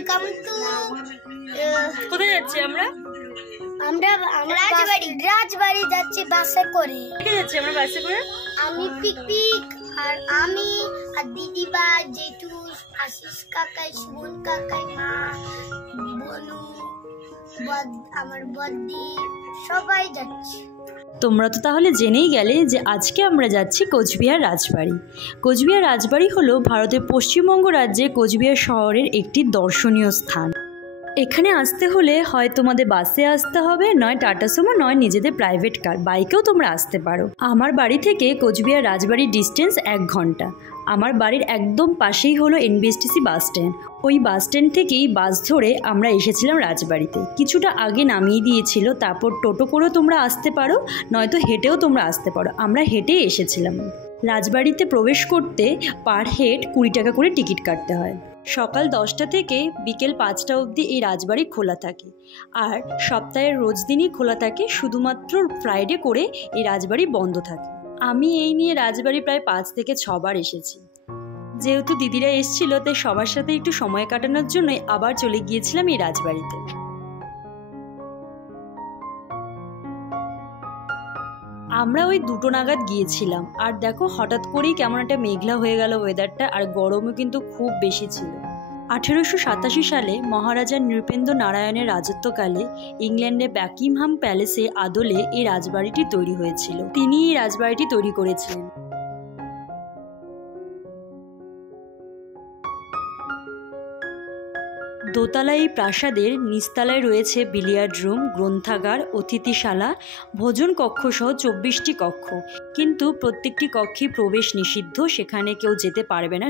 Welcome to কোথায় যাচ্ছি আমরা? আমরা রাজবাড়ি যাচ্ছি বাসে করে। কে যাচ্ছি আমরা বাসে করে? আমি পিকপিক আর আমি আর দিদিবা, জেঠু, আশিস কাকাই, সুমন কাকাই, মা, বনু, আমার বদ্দি, সবাই যাচ্ছি। তোমরা তো তাহলে জেনেই গেলে যে আজকে আমরা যাচ্ছি কোচবিহার রাজবাড়ি। কোচবিহার রাজবাড়ি হলো ভারতের পশ্চিমবঙ্গ রাজ্যে কোচবিহার শহরের একটি দর্শনীয় স্থান। এখানে আসতে হলে হয় তোমাদের বাসে আসতে হবে, নয় টাটা সুমো, নয় নিজেদের প্রাইভেট কার, বাইকেও তোমরা আসতে পারো। আমার বাড়ি থেকে কোচবিহার রাজবাড়ির ডিস্টেন্স 1 ঘন্টা। আমার বাড়ির একদম পাশেই হলো এনবিএসটিসি বাস স্ট্যান্ড। ওই বাস স্ট্যান্ড থেকেই বাস ধরে আমরা এসেছিলাম রাজবাড়িতে। কিছুটা আগে নামিয়ে দিয়েছিল, তারপর টোটো করেও তোমরা আসতে পারো, নয়তো হেঁটেও তোমরা আসতে পারো। আমরা হেঁটেই এসেছিলাম। রাজবাড়িতে প্রবেশ করতে পার হেড 20 টাকা করে টিকিট কাটতে হয়। সকাল 10টা থেকে বিকেল 5টা অবধি এই রাজবাড়ি খোলা থাকে, আর সপ্তাহের রোজ দিনই খোলা থাকে, শুধুমাত্র ফ্রাইডে করে এই রাজবাড়ি বন্ধ থাকে। আমি এই নিয়ে রাজবাড়ি প্রায় 5 থেকে 6 বার এসেছি। যেহেতু দিদিরা এসেছিল, তাই সবার সাথে একটু সময় কাটানোর জন্যই আবার চলে গিয়েছিলাম এই রাজবাড়িতে। আমরা ওই 2টো নাগাদ গিয়েছিলাম, আর দেখো হঠাৎ করেই কেমন একটা মেঘলা হয়ে গেল ওয়েদারটা, আর গরমও কিন্তু খুব বেশি ছিল। 1887 সালে মহারাজা নৃপেন্দ্র নারায়ণের রাজত্বকালে ইংল্যান্ডে বাকিংহাম প্যালেসের আদলে এই রাজবাড়িটি তৈরি হয়েছিল। তিনি এই রাজবাড়িটি তৈরি করেছিলেন। দোতলা এই প্রাসাদের নিচতলায় রয়েছে বিলিয়ার্ড রুম, গ্রন্থাগার, অতিথিশালা, ভোজন কক্ষ সহ 24টি কক্ষ। কিন্তু প্রত্যেকটি কক্ষেই প্রবেশ নিষিদ্ধ, সেখানে কেউ যেতে পারবে না।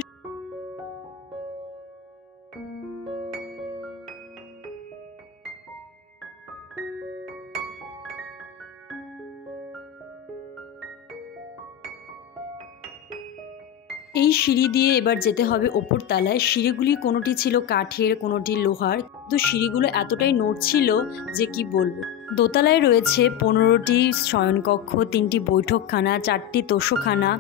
এই সিঁড়ি দিয়ে এবার যেতে হবে ওপর তলায়। সিঁড়িগুলি কোনোটি ছিল কাঠের, কোনোটি লোহার, কিন্তু সিঁড়িগুলো এতটাই নড়ছিল যে কি বলবো। দোতলায় রয়েছে 15টি শয়নকক্ষ, 3টি বৈঠকখানা, 4টি তোষখানা,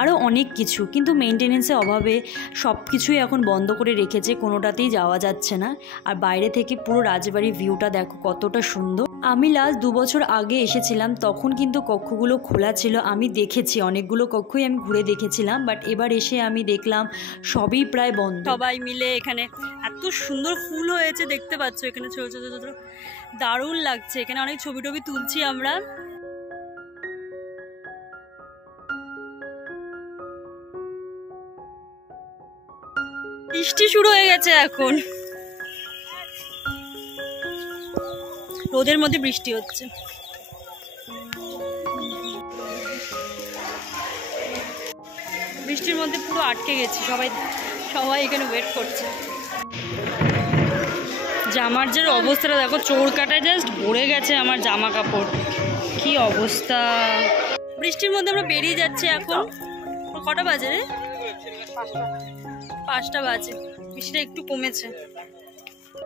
আরও অনেক কিছু, কিন্তু মেনটেনেন্সের অভাবে সব কিছুই এখন বন্ধ করে রেখেছে, কোনোটাতেই যাওয়া যাচ্ছে না। আর বাইরে থেকে পুরো রাজবাড়ির ভিউটা দেখো কতটা সুন্দর। আমি লাস্ট 2 বছর আগে এসেছিলাম, তখন কিন্তু কক্ষগুলো খোলা ছিল। আমি দেখেছি অনেকগুলো কক্ষই আমি ঘুরে দেখেছিলাম, বাট এবার এসে আমি দেখলাম সবই প্রায় বন্ধ। সবাই মিলে এখানে এত সুন্দর ফুল হয়েছে দেখতে পাচ্ছ, এখানে ছোট ছোট ছোট, দারুণ লাগছে। এখানে অনেক ছবি টবি তুলছি আমরা। বৃষ্টি শুরু হয়ে গেছে এখন, রোদের মধ্যে বৃষ্টি হচ্ছে। বৃষ্টির মধ্যে পুরো আটকে গেছি, সবাই এখানে ওয়েট করছে। জামার যে অবস্থাটা দেখো, চোর কাটায় জাস্ট ভরে গেছে আমার জামা কাপড়, কি অবস্থা। বৃষ্টির মধ্যে আমরা বেরিয়ে যাচ্ছি এখন। কটা বাজে রে? 5টা বাজে। বৃষ্টিটা একটু কমেছে,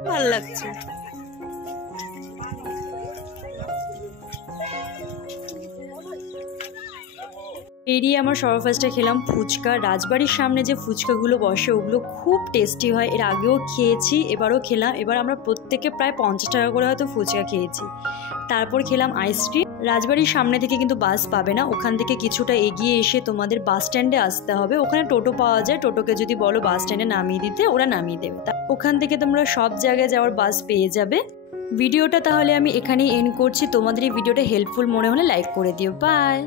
ভালো লাগছে। বেরিয়ে আমার সবার ফার্স্টে খেলাম ফুচকা। রাজবাড়ির সামনে যে ফুচকাগুলো বসে ওগুলো খুব টেস্টি হয়, এর আগেও খেয়েছি, এবারও খেলাম। এবার আমরা প্রত্যেকে প্রায় 50 টাকা করে হয়তো ফুচকা খেয়েছি। তারপর খেলাম আইসক্রিম। রাজবাড়ির সামনে থেকে কিন্তু বাস পাবে না, ওখান থেকে কিছুটা এগিয়ে এসে তোমাদের বাস স্ট্যান্ডে আসতে হবে। ওখানে টোটো পাওয়া যায়, টোটোকে যদি বলো বাস স্ট্যান্ডে নামিয়ে দিতে, ওরা নামিয়ে দেবে। ওখান থেকে তোমরা সব জায়গায় যাওয়ার বাস পেয়ে যাবে। ভিডিওটা তাহলে আমি এখানেই এন্ড করছি। তোমাদের এই ভিডিওটা হেল্পফুল মনে হলে লাইক করে দিও। বাই।